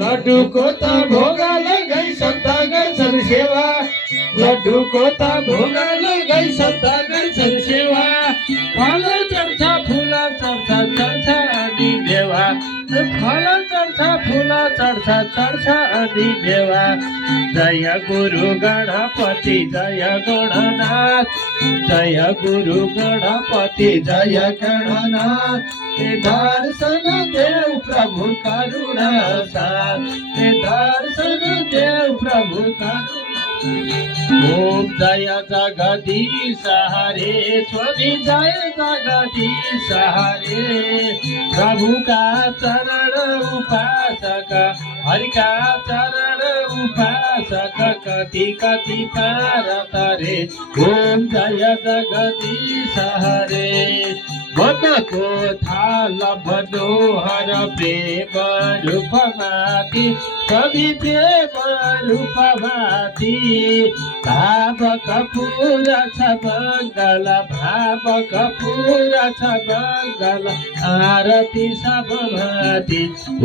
लड्डू कोता भोगाला गई संतागर सेवा लड्डू कोता भोगाला गई संतागर सेवा फल चर्चा फुला चर्चा चर्चा आदि देवा फल चर्चा फुला चर्चा चर्चा आदि देवा जय गुरु गणपति जय गणनाथ जय गुरु गणपति जय गणनाथ दर्शन देव प्रभु करुणा साथ दर्शन देव प्रभु करुणा ओम जय जगदीश हरे स्वामी जय जगदीश हरे प्रभु का चरण उपासक हरि का चरण उपासक कति कति पार तरे ओम जय जगदीश हरे मनको थाल मनोहर प्रेम रूपमाथि सभी प्रेम रूपमाथि भावक पूरा छ मङ्गल भावक पूरा छ मङ्गल आरती सबमाथि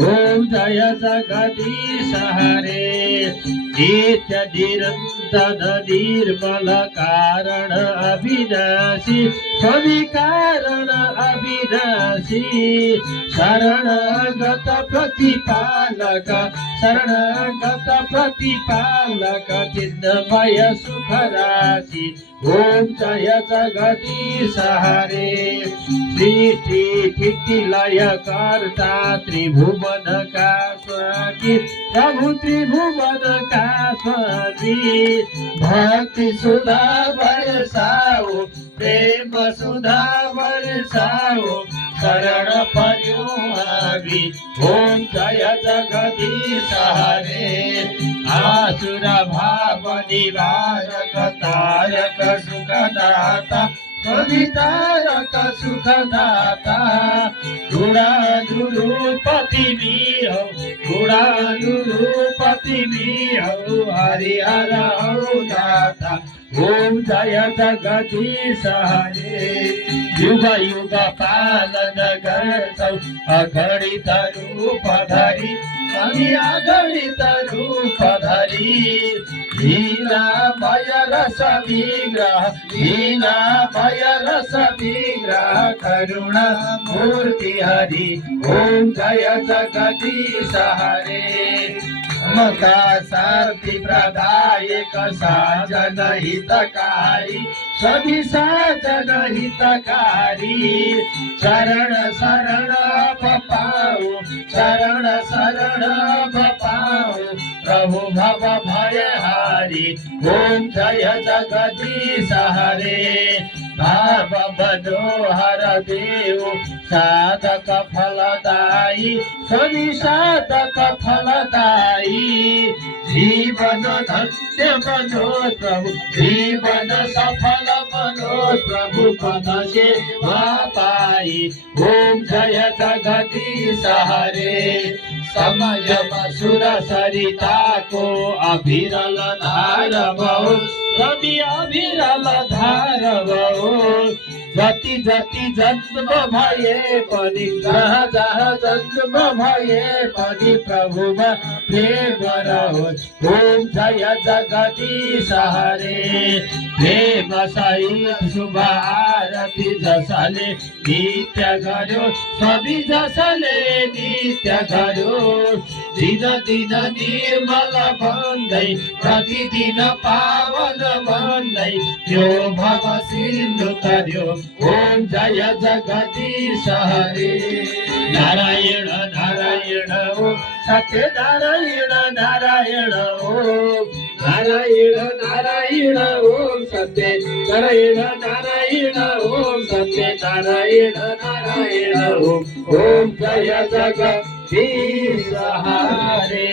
ओम जय जगदीश हरे नित्य निरन्तन निर्मल कारण अविनाशी सभी कारण अविनाशी शरणागत प्रतिपालक शरणागत प्रतिपालक चिन्मय सुख राशि ओम जय जगदीश हरे सृष्टि स्थिति लय कर्ता त्रिभुवन का स्वामी प्रभु त्रिभुवन का स्वामी भक्ति सुधा बरसाओ प्रेम सुधा बरसाओ शरण पर्यो आवी ओम जय जगदीश हरे आसुर भाव निवारक तारक सुखदाता तारक सुखदाता गुणानुरूपति भी हो गुणानुरूपति भी हो हरिहर हो दाता ओम जय जगदीश हरे युग युग पालन गर्छौ अगणित रूप धरि अनि अगणित रूप धरि लीलामय रस विग्रह लीलामय रस विग्रह करुणा मूर्ति हरि ओम जय जगदीश हरे ममता सारथी प्रदायक साजन हितकारी सभी साजन हितकारी शरण शरण पाओ शरण शरण पाओ प्रभु भव भयहारी ओम जय जगदीश हरे भाव मनोहर देव साधक फलदायी सभी साधक फलदायी जीवन धन्य मनो प्रभु जीवन सफल मनो प्रभु पद सेवा पाई ओम जय जगदीश हरे समय सुर सरिता को अभिरल धार बहु कवि अभिरल धार बहु जति जति जन्म भए पनि जहाँ जहाँ जन्म भए पनि प्रभुमा प्रेम रहोस् ओम जय जगदीश हरे प्रेम सहित शुभ आरती जसले नित्य गर्यो सबै जसले नित्य गर्यो दिन दिन निर्मल भन्दै प्रतिदिन पावन भन्दै त्यो भव सिन्धु तर्यो ओम जय जगदीश हरे नारायण नारायण ओम सत्य नारायण नारायण ओम नारायण नारायण ओम सत्य नारायण नारायण ओम सत्य नारायण नारायण ओम जय जगदीश हरे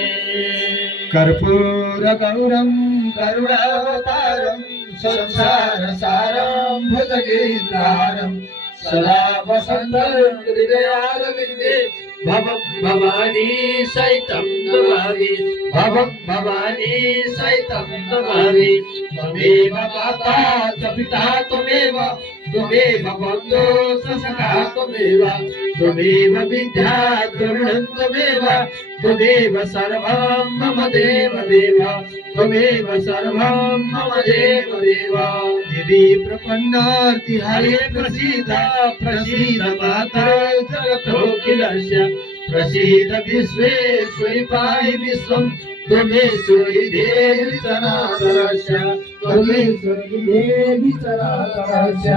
कर्पूर गौरम करुणावतारम संसार सारं भुजगेन्द्रहारं सदा वसन्तं हृदयारविन्दे भवं भवानी सहितं नमामि भवं भवानी सहितं नमामि त्वमेव माता च पिता त्वमेव त्वमेव बन्धो सखा त्वमेव त्वमेव विद्या द्रविणं त्वमेव त्वमेव सर्वं मम देव देव त्वमेव सर्वं मम देव देव देवी प्रपन्नार्ति हरे प्रसीद प्रसीद मातः जगतोऽखिलस्य प्रसीद विश्वेश्वरि पाहि विश्वं त्वमेश्वरि देवी चराचरस्य त्वमेश्वरि देवी चराचरस्य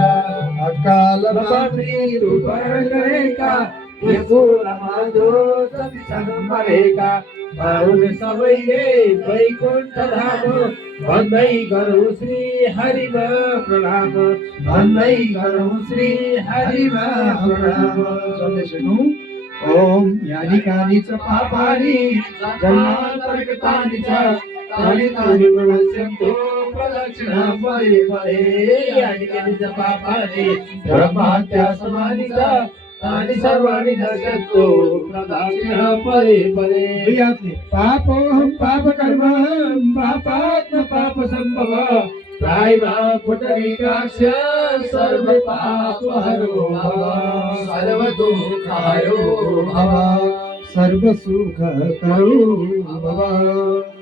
अकाल रात्रि रूपरेखा यशोर माधो सती संगमरेखा बाहुन सबैले वैकुण्ठ धाम भन्दै गरौँ श्री हरिमा प्रणाम भन्दै गरौँ श्री हरिमा प्रणाम सन्देशनु ओम यानि कानि च पापानि जन्मान्तरगतानि च तानि तानि प्रणश्यन्तु प्रदक्षिणा परे परे यानि कानि च पापानि ब्रह्महत्या समानि च तानि सर्वाणि नश्यन्तु प्रदक्षिणा परे परे पापोऽहं पापकर्मं पापात्म पापसम्भव त्रायिमा पुण्डरीकाक्ष सर्वपापहरो भव सर्वदुःखहरो भव सर्वसुखकरो भव।